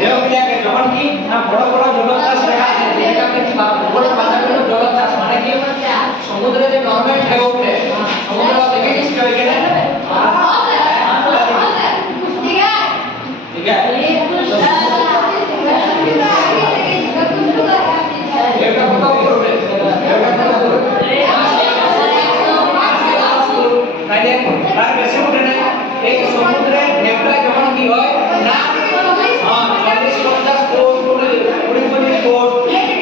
ঢেউক্রিয়াকে যখন কি না বড় বড় জলোচ্ছ্বাস দেখা যায়, যেটাকে কি উপরের ভাষাগুলো জলোচ্ছ্বাস মানে কি সমুদ্রে যে নরমাল ঢেউ ওঠে, সমুদ্র থেকে সৃষ্টি হয় কেন? ঠিক আছে, এটা কত করবে? এটা কত করবে? তাইলে তার বেশি উঠে না। এই সমুদ্রে ঢেউটা যখন কি হয় না 40-50 ফুট 20-25 ফুট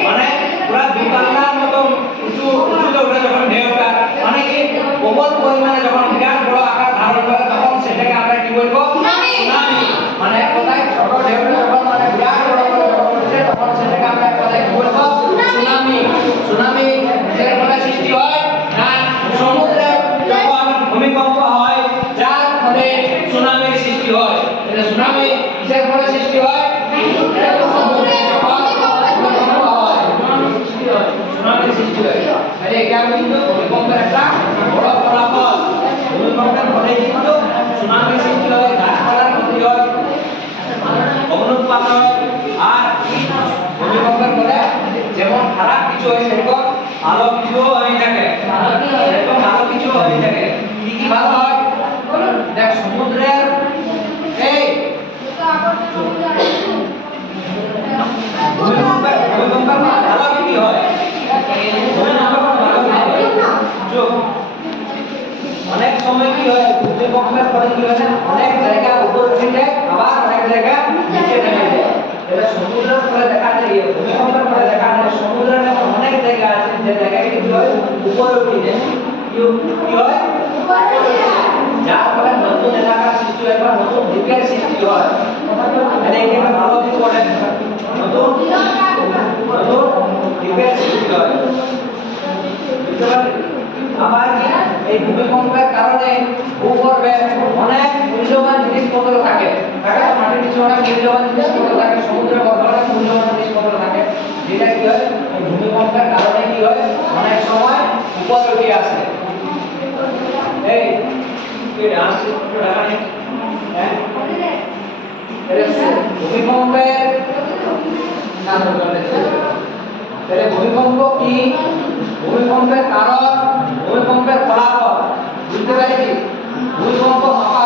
মানে পুরা বিপাল্লার মতো উঁচুতে উঠে যখন ঢেউটা মানে কি প্রবল পরিমাণে যখন বিরাট বড় আকার ধারণ করে তখন সেটাকে আমরা কি বলবো? সুনামি। মানে এক কথায় ছোট ঢেউটা যখন মানে বিরাট বড় করে যখন উঠছে তখন সেটাকে আমরা এক কথায় কি বলবো? সুনামি। সুনামি এর ফলে সৃষ্টি হয় না সমুদ্রে যখন ভূমিকম্প হয় যার ফলে সুনামির সৃষ্টি হয়। এটা সুনামি কিসের ফলে সৃষ্টি হয়? সমুদ্রে যখন ভূমিকম্প হয় সুনামির সৃষ্টি হয়। তাহলে এটা কিন্তু ভূমিকম্পের একটা বড় ফলাফল। ভূমিকম্পের ফলে কিন্তু সুনামির সৃষ্টি হয়, গাছপালার ক্ষতি হয়, অনুৎপাত হয়। আর ভূমিকম্পের ফলে যেমন খারাপ কিছু হয় সেরকম ভালো কিছু হয়ে থাকে, সেরকম ভালো কিছু হয়ে থাকে। কি কি ভালো হয়? দেখ সমুদ্রের এই ভূমিকম্পের ভালো কি হয়? ভূমিকম্পের ভালো কি হয়? চোখ অনেক সময় কি হয় ভূমিকম্পের পরে কি হয় না অনেক জায়গা উপর উঠে যায় আবার অনেক জায়গা নিচে নেমে যায়। এটা সমুদ্রের পরে দেখা যায়, ভূমিকম্পের পরে দেখা যায় সমুদ্রের অনেক জায়গা আছে যে জায়গায় কি হয় উপরে উঠে যায়, কি হয় যার ফলে নতুন এলাকার সৃষ্টি হয় বা নতুন দ্বীপের সৃষ্টি হয়। এটা এখানে ভালো কিছু বলে নতুন দ্বীপের সৃষ্টি হয়। আবার এই ভূমিকম্পের কারণে ভূগর্ভে অনেক মূল্যবান জিনিসপত্র থাকে, মাটির নিচে অনেক মূল্যবান জিনিসপত্র থাকে, সমুদ্রের গর্ভে অনেক মূল্যবান জিনিসপত্র থাকে, যেটা কি হয় এই ভূমিকম্পের কারণে কি হয় অনেক সময় উপরে উঠে আসে। এই আসছে টাকা নেই হ্যাঁ ভূমিকম্পের তাহলে ভূমিকম্প কি, ভূমিকম্পের কারণ, ভূমিকম্পের ফলাফল বুঝতে পেরেছি। ভূমিকম্প মাপা